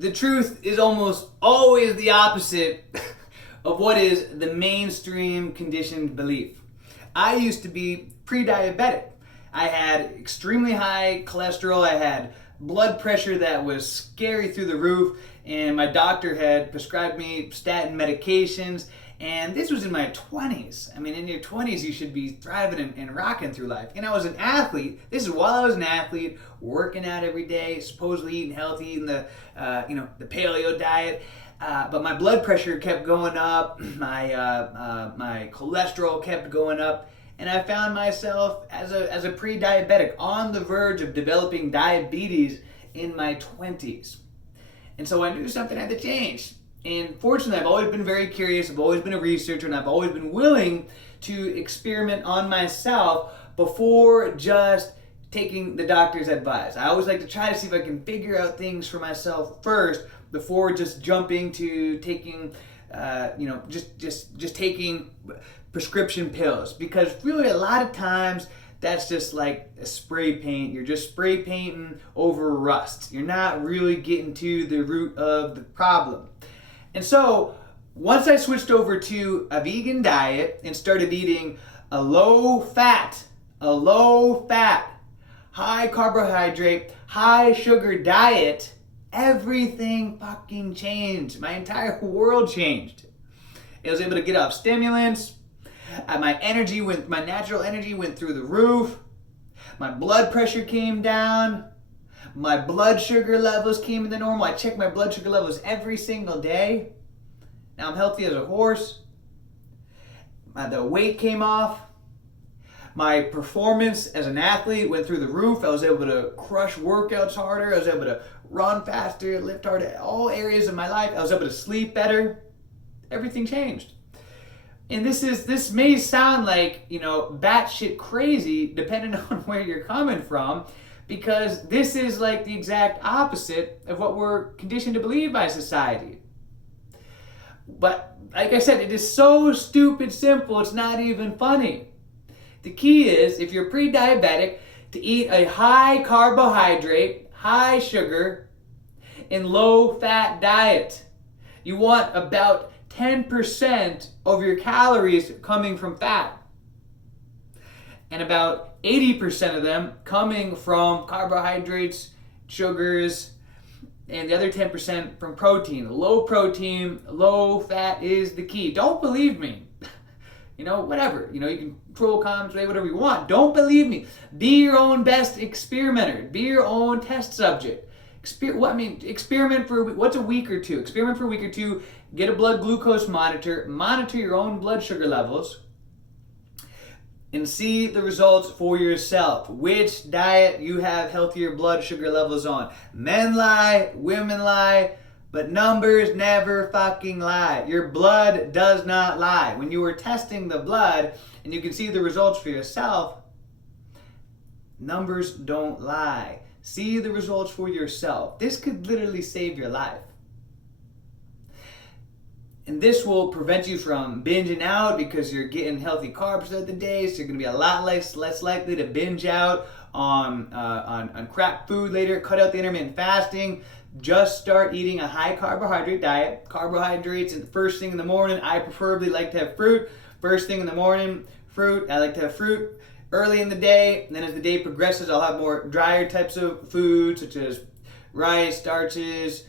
the truth is almost always the opposite of what is the mainstream conditioned belief. I used to be pre-diabetic. I had extremely high cholesterol. I had blood pressure that was scary through the roof, and my doctor had prescribed me statin medications. And this was in my 20s. I mean, in your 20s, you should be thriving and rocking through life. And I was an athlete. This is while I was an athlete, working out every day, supposedly eating healthy, eating the paleo diet. But my blood pressure kept going up. My cholesterol kept going up. And I found myself as a pre-diabetic on the verge of developing diabetes in my 20s. And so I knew something had to change. And fortunately, I've always been very curious, I've always been a researcher, and I've always been willing to experiment on myself before just taking the doctor's advice. I always like to try to see if I can figure out things for myself first before just jumping to taking, just taking prescription pills. Because really a lot of times, that's just like a spray paint. You're just spray painting over rust. You're not really getting to the root of the problem. And so, once I switched over to a vegan diet and started eating a low fat, high carbohydrate, high sugar diet, everything fucking changed. My entire world changed. I was able to get off stimulants. My natural energy went through the roof. My blood pressure came down. My blood sugar levels came into normal. I check my blood sugar levels every single day. Now I'm healthy as a horse. The weight came off. My performance as an athlete went through the roof. I was able to crush workouts harder. I was able to run faster, lift harder. All areas of my life. I was able to sleep better. Everything changed. And this may sound like, batshit crazy depending on where you're coming from, because this is like the exact opposite of what we're conditioned to believe by society. But like I said, it is so stupid simple, it's not even funny. The key is, if you're pre-diabetic, to eat a high carbohydrate, high sugar, and low fat diet. You want about 10% of your calories coming from fat, and about 80% of them coming from carbohydrates, sugars, and the other 10% from protein. Low protein, low fat is the key. Don't believe me. Whatever. You can troll, comments, say whatever you want. Don't believe me. Be your own best experimenter. Be your own test subject. Experiment for what's a week or two. Experiment for a week or two. Get a blood glucose monitor. Monitor your own blood sugar levels. And see the results for yourself. Which diet you have healthier blood sugar levels on. Men lie, women lie, but numbers never fucking lie. Your blood does not lie. When you are testing the blood and you can see the results for yourself, numbers don't lie. See the results for yourself. This could literally save your life. And this will prevent you from binging out because you're getting healthy carbs throughout the day, so you're going to be a lot less likely to binge out on crap food later. Cut out the intermittent fasting. Just start eating a high carbohydrate diet. Carbohydrates the first thing in the morning. I preferably like to have fruit. First thing in the morning, fruit. I like to have fruit early in the day. And then as the day progresses, I'll have more drier types of food, such as rice, starches,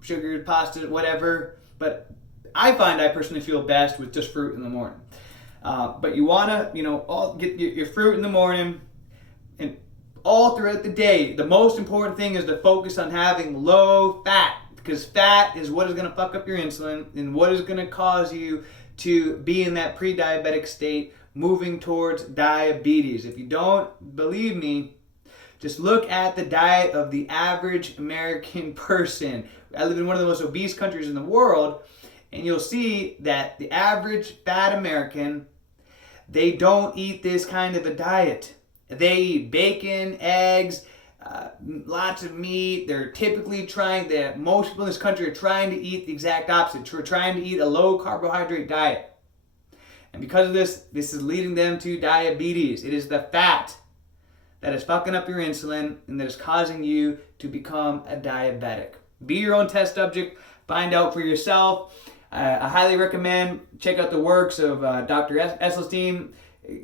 sugars, pastas, whatever. But I find I personally feel best with just fruit in the morning. But you want to, get your fruit in the morning and all throughout the day. The most important thing is to focus on having low fat, because fat is what is going to fuck up your insulin and what is going to cause you to be in that pre-diabetic state moving towards diabetes. If you don't believe me, just look at the diet of the average American person. I live in one of the most obese countries in the world, and you'll see that the average fat American, they don't eat this kind of a diet. They eat bacon, eggs, lots of meat. They're typically most people in this country are trying to eat the exact opposite. We're trying to eat a low carbohydrate diet. And because of this is leading them to diabetes. It is the fat that is fucking up your insulin and that is causing you to become a diabetic. Be your own test subject. Find out for yourself. I highly recommend check out the works of Dr. Esselstyn.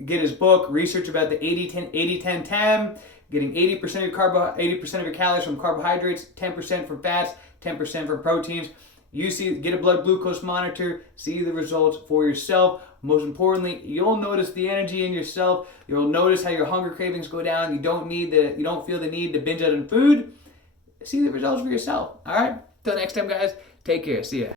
Get his book, research about the 80-10-10, getting 80% of your calories from carbohydrates, 10% from fats, 10% from proteins. Get a blood glucose monitor, see the results for yourself. Most importantly, you'll notice the energy in yourself. You'll notice how your hunger cravings go down. You don't feel the need to binge out on food. See the results for yourself. All right? Till next time, guys. Take care. See ya.